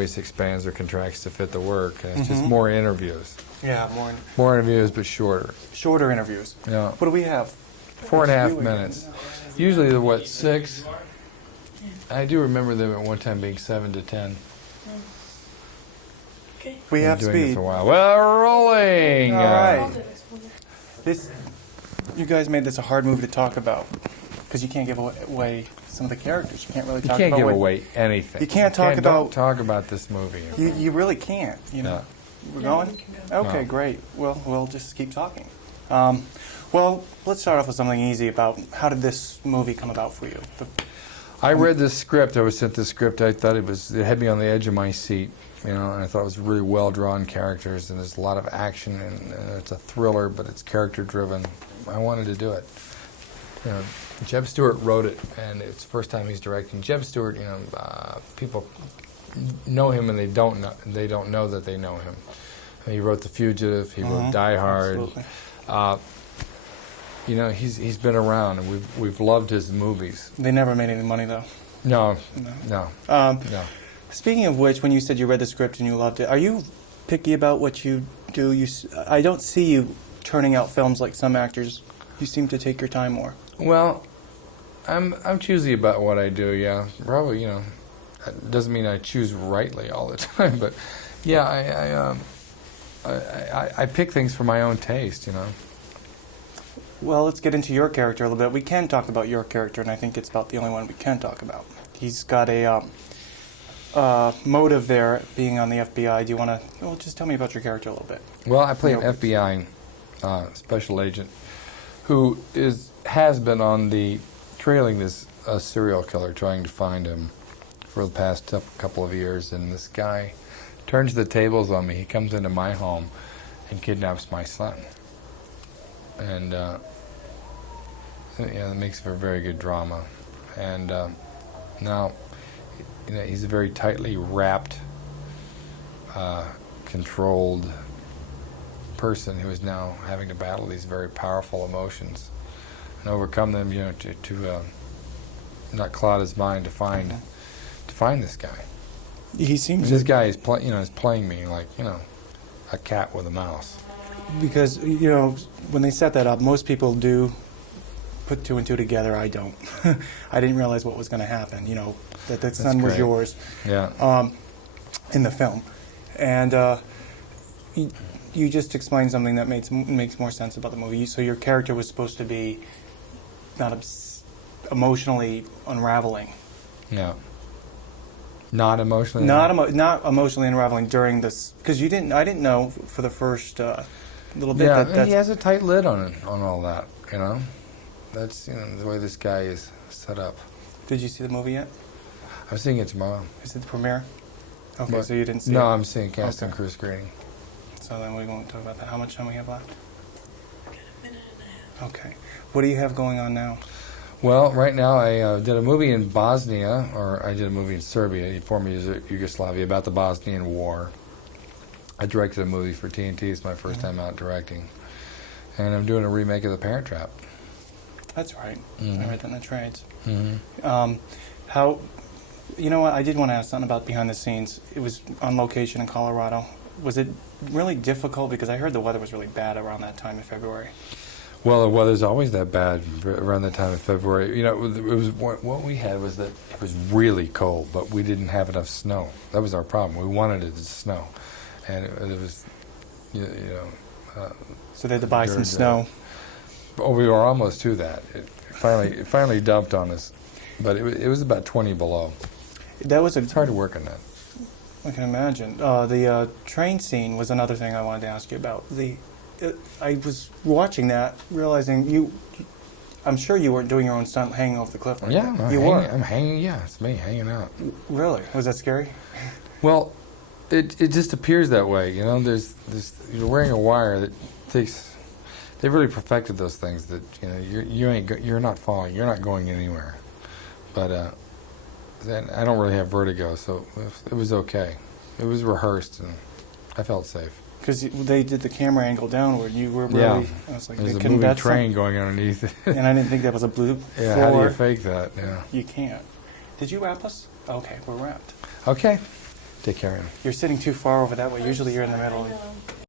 voice expands or contracts to fit the work. And it's just more interviews. Yeah, More interviews, but shorter. shorter interviews. Yeah. What do we have? 4.5 minutes. Usually they're, what, 6? I do remember them at one time being 7 to 10. Okay. We have Been doing it speed. for a while. Well, we're rolling. All right. You guys made this a hard movie to talk about because you can't give away some of the characters. You can't really You talk can't about give what- away anything. You can't talk Don't about- talk about this movie. You really can't. You know. No. We're Yeah, going. we can go. Okay, No. great. Well, we'll just keep talking. Well, let's start off with something easy about how did this movie come about for you? I read this script. I was sent this script. I thought it had me on the edge of my seat, you know, and I thought it was really well-drawn characters, and there's a lot of action, and it's a thriller, but it's character-driven. I wanted to do it. You know, Jeb Stewart wrote it, and it's the first time he's directing. Jeb Stewart, you know, people know him, and they don't know that they know him. He wrote The Fugitive. He wrote Die Hard. Absolutely. You know, he's been around, and we've loved his movies. They never made any money, though. No. No. Speaking of which, when you said you read the script and you loved it, are you picky about what you do? I don't see you turning out films like some actors. You seem to take your time more. Well, I'm choosy about what I do. Yeah, probably. You know, it doesn't mean I choose rightly all the time, but yeah, I pick things for my own taste. You know. Well, let's get into your character a little bit. We can talk about your character, and I think it's about the only one we can talk about. He's got a motive there, being on the FBI. Do you want to just tell me about your character a little bit? Well, I play an FBI special agent who has been on the trailing this serial killer, trying to find him for the past couple of years, and this guy turns the tables on me. He comes into my home and kidnaps my son, and it makes for very good drama. And now, you know, he's a very tightly wrapped, controlled person who is now having to battle these very powerful emotions and overcome them, you know, to not cloud his mind to find this guy. He seems And this guy is playing me like, you know, a cat with a mouse. because, you know, when they set that up, most people do put two and two together. I don't. I didn't realize what was going to happen. You know, that son was great. yours. Yeah. In the film, and you just explained something that makes more sense about the movie. So your character was supposed to be not emotionally unraveling. Yeah. Not emotionally. Not emotionally unraveling during this, because I didn't know for the first little bit Yeah, that he has a tight lid on all that. You know, that's the way this guy is set up. Did you see the movie yet? I'm seeing it tomorrow. Is it the premiere? Okay, But- so you didn't see No, it. I'm seeing cast and Okay. crew screening. So then we won't talk about that. How much time we have left? Got a minute and a half. Okay. What do you have going on now? Well, right now I did a movie in Bosnia, or I did a movie in Serbia, former Yugoslavia, about the Bosnian War. I directed a movie for TNT. It's my first time out directing. And I'm doing a remake of The Parent Trap. That's right. Mhm. I read that in the trades. Mm-hmm. How? You know what? I did want to ask something about behind the scenes. It was on location in Colorado. Was it really difficult? Because I heard the weather was really bad around that time in February. Well, the weather's always that bad around the time of February. You know, it was what we had was that it was really cold, but we didn't have enough snow. That was our problem. We wanted it to snow, and it was, you know. So they had to buy some during snow. Oh, we were almost to that. It finally dumped on us, but it was about 20 below. That was It's hard to work on that. I can imagine. The train scene was another thing I wanted to ask you about. I was watching that, realizing I'm sure you weren't doing your own stunt hanging off the cliff. Like Yeah, that. You were. I'm hanging. Yeah, it's me hanging out. Really? Was that scary? Well, it just appears that way. You know, there's you're wearing a wire that takes. They've really perfected those things that you're not falling, you're not going anywhere. But then I don't really have vertigo, so it was okay. It was rehearsed, and I felt safe. Because they did the camera angle downward. You were really. Yeah. I was like, There's they a couldn't moving bet train going underneath it. And I didn't think that was a blue Yeah, floor. how do you fake that? Yeah. You can't. Did you wrap us? Okay, we're wrapped. Okay. Take care of him. You're sitting too far over that way. Usually you're in the middle. I know.